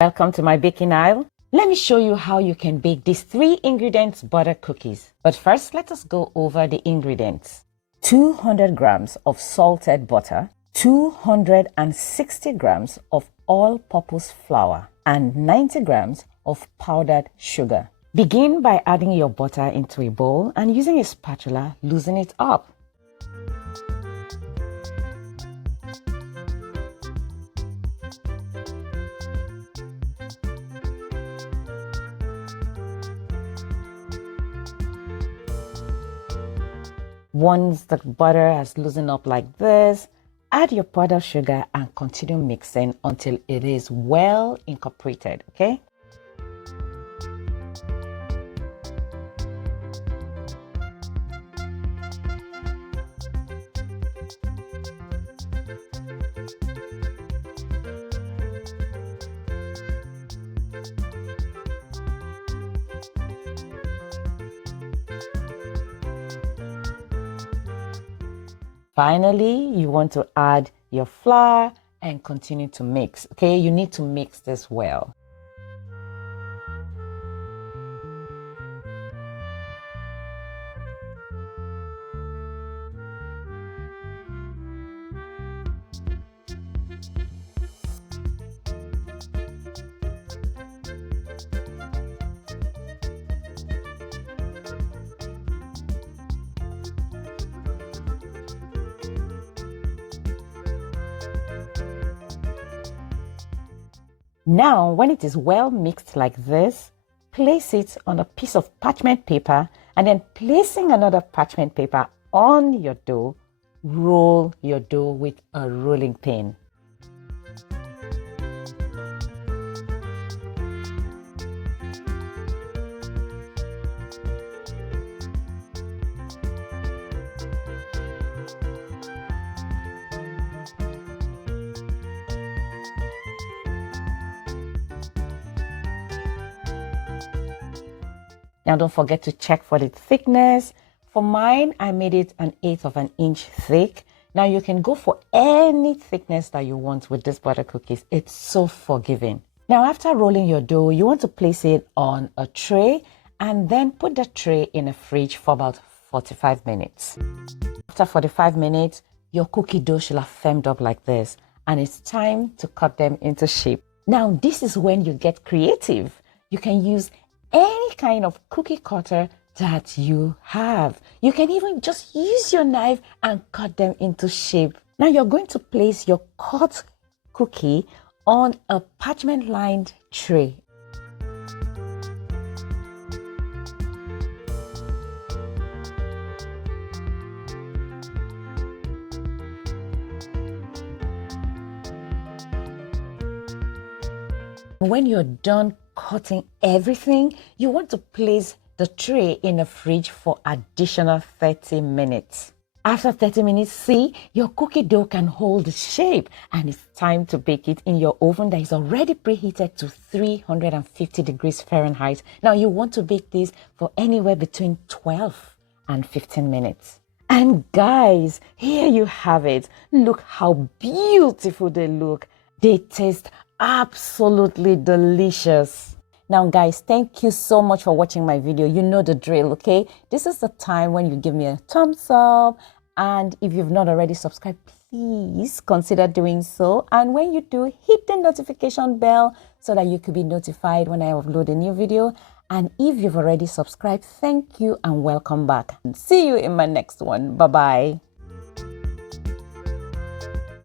Welcome to my baking aisle. Let me show you how you can bake these 3 ingredients butter cookies. But first, let us go over the ingredients. 200 grams of salted butter, 260 grams of all-purpose flour, and 90 grams of powdered sugar. Begin by adding your butter into a bowl and using a spatula, loosen it up. Once the butter has loosened up like this, add your powdered sugar and continue mixing until it is well incorporated, okay? Finally, you want to add your flour and continue to mix, okay? You need to mix this well. Now, when it is well mixed like this, place it on a piece of parchment paper and then placing another parchment paper on your dough, roll your dough with a rolling pin. Now don't forget to check for the thickness. For mine, I made it 1/8 of an inch thick. Now you can go for any thickness that you want with this butter cookies. It's so forgiving. Now after rolling your dough, you want to place it on a tray and then put the tray in the fridge for about 45 minutes. After 45 minutes, your cookie dough should have firmed up like this, and it's time to cut them into shape. Now this is when you get creative. You can use any kind of cookie cutter that you have. You can even just use your knife and cut them into shape. Now you're going to place your cut cookie on a parchment lined tray. When you're done cutting everything, you want to place the tray in the fridge for additional 30 minutes. After 30 minutes, see, your cookie dough can hold the shape, and it's time to bake it in your oven that is already preheated to 350 degrees Fahrenheit. Now you want to bake this for anywhere between 12 and 15 minutes. And guys, here you have it. Look how beautiful they look. They taste absolutely delicious. Now guys, thank you so much for watching my video. You know the drill, okay? This is the time when you give me a thumbs up, and if you've not already subscribed, please consider doing so. And when you do, hit the notification bell so that you could be notified when I upload a new video. And if you've already subscribed, thank you and welcome back. See you in my next one. Bye-bye.